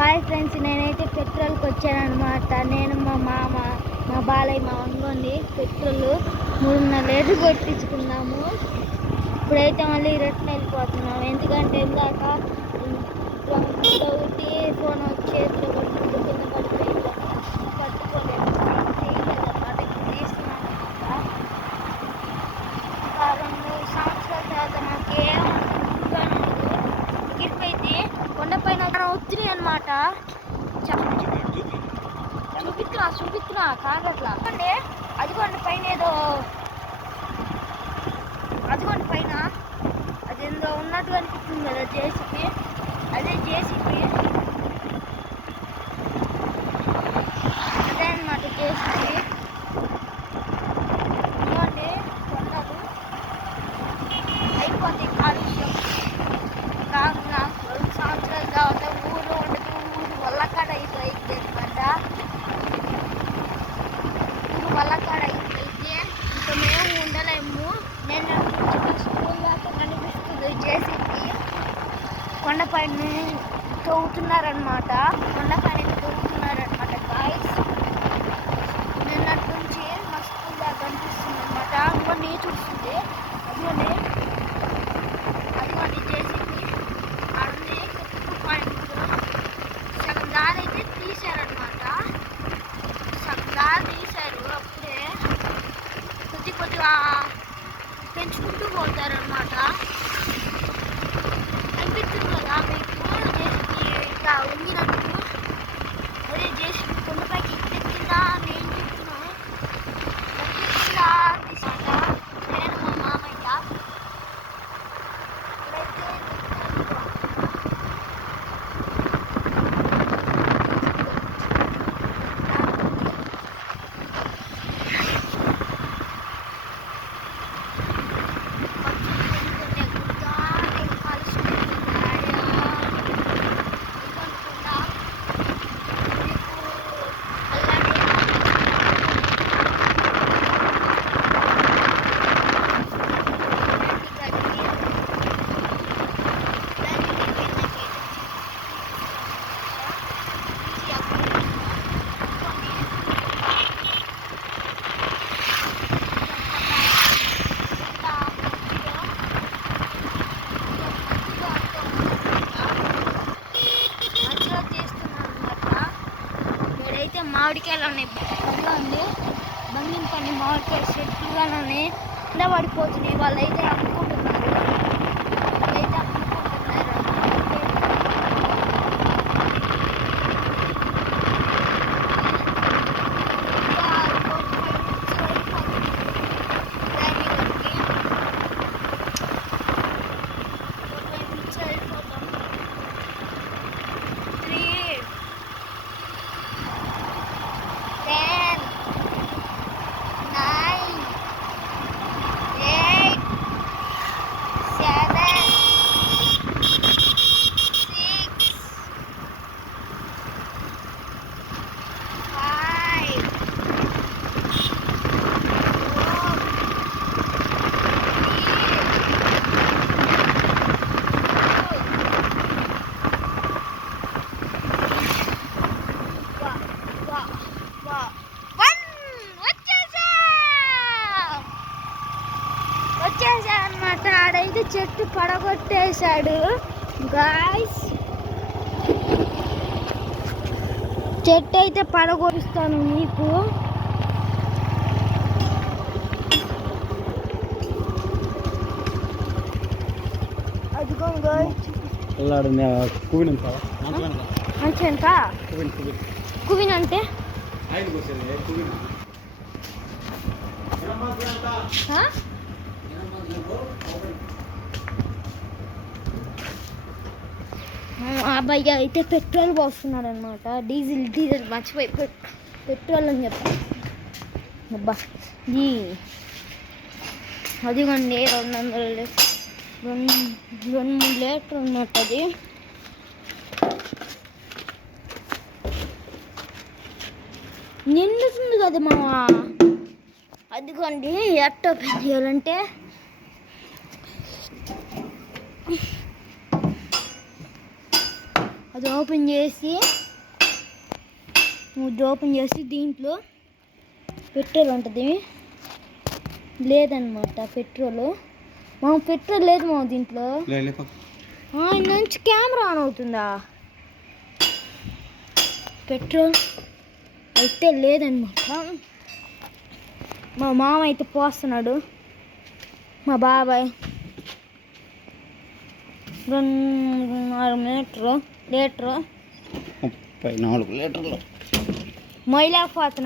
Hi friends, నేనైతే పెట్రోల్కి వచ్చానమాట. నేను మా మామ మా బాలయ్య మా అనుకోండి పెట్రోల్ 3.5 లీటర్ కొట్టించుకున్నాము. ఇప్పుడైతే మళ్ళీ రిటర్న్ వెళ్ళిపోతున్నాము. ఎందుకంటే ఇందాక ఒకటి ఫోన్ చేతిలో పట్టుకుంటూ కింద పడిపోయింది, పట్టుకోలేదు చేయలేదన్నమాట. ఇప్పుడు తీస్తున్నాను అనమాట. ఇంకా 2 సంవత్సరాల తర్వాత నాకేం గిరిపోయింది. కొండపైన వచ్చినాయి అనమాట. చూపిస్తున్నా కాగట్లా అంటే అదిగోండి పైన ఏదో, అదిగోండి పైన అదేందో ఉన్నట్టు అనిపిస్తుంది కదా జేసీబీ. అదే జేసీబీ, అదే అనమాట జేసీబీ. ఇదిగోండి కొండలు అయిపోతాయి కాలుష్యం. 2 సంవత్సరాల తర్వాత ఊరు ఉండదు, ఊరు వల్లకాడ అయిపోయింది అనమాట. ఊరు వల్లకాడ అయితే ఇంకా మేము ఉండలేము. నేను స్కూల్ దాకా కనిపిస్తుంది జేసీబీ. కొండపైన తవ్వుతున్నారనమాట, గాయస్. నిన్నటి నుంచి మా స్కూల్ దాకా కనిపిస్తుంది అనమాట. ఇంకొన్ని చూస్తుంది, అదిగోండి జేసీబీ అన్నీ సగం దారి అయితే తీశారనమాట. సగం దారి తీశారు, అప్పుడే కొద్దిగా పెంచుకుంటూ పోతారనమాట. అనిపిస్తుంది కదా మీకు జేసీబీ ఇట్లా ఉంగినట్టు. అదే జేసీబీ కొండపైకి ఎక్కిందా నేను చెప్తున్నా, ఎక్కిందా అనమాట. నేను మా మామయ్య ఇప్పుడైతే మామిడికాయలు ఉన్నాయి. అదిగోండి బంగినపల్లి మామిడికాయ చెట్లుగానే కింద పడిపోతున్నాయి. వాళ్ళైతే అమ్ముకుంటున్నారు. వచ్చేసాడనమాట. ఆడైతే చెట్టు పడగొట్టేశాడు గాయ్స్. చెట్టు అయితే పడగొడుస్తాను మీకు. అదిగో కువిన్ అంటే అబ్బాయి అయితే పెట్రోల్ పోస్తున్నాడు అనమాట. డీజిల్ మర్చిపోయి పెట్రోల్ అని చెప్పి అబ్బా. అదిగోండి 2-3 లీటర్ ఉన్నట్టు అది. నిండుతుంది కదా మావా. అదిగోండి ఎట్ట ఓపెన్ చేయాలంటే అది ఓపెన్ చేసి దీంట్లో పెట్రోల్ ఉంటుంది. లేదనమాట పెట్రోల్. పెట్రోల్ లేదు దీంట్లో. నుంచి కెమెరా ఆన్ అవుతుందా? పెట్రోల్ అయితే లేదనమాట. మా మామ అయితే పోస్తున్నాడు. మా బాబాయ్ 2.5 లీటరు 34 లీటర్లు మొయ్యలేకపోతున్నాడు.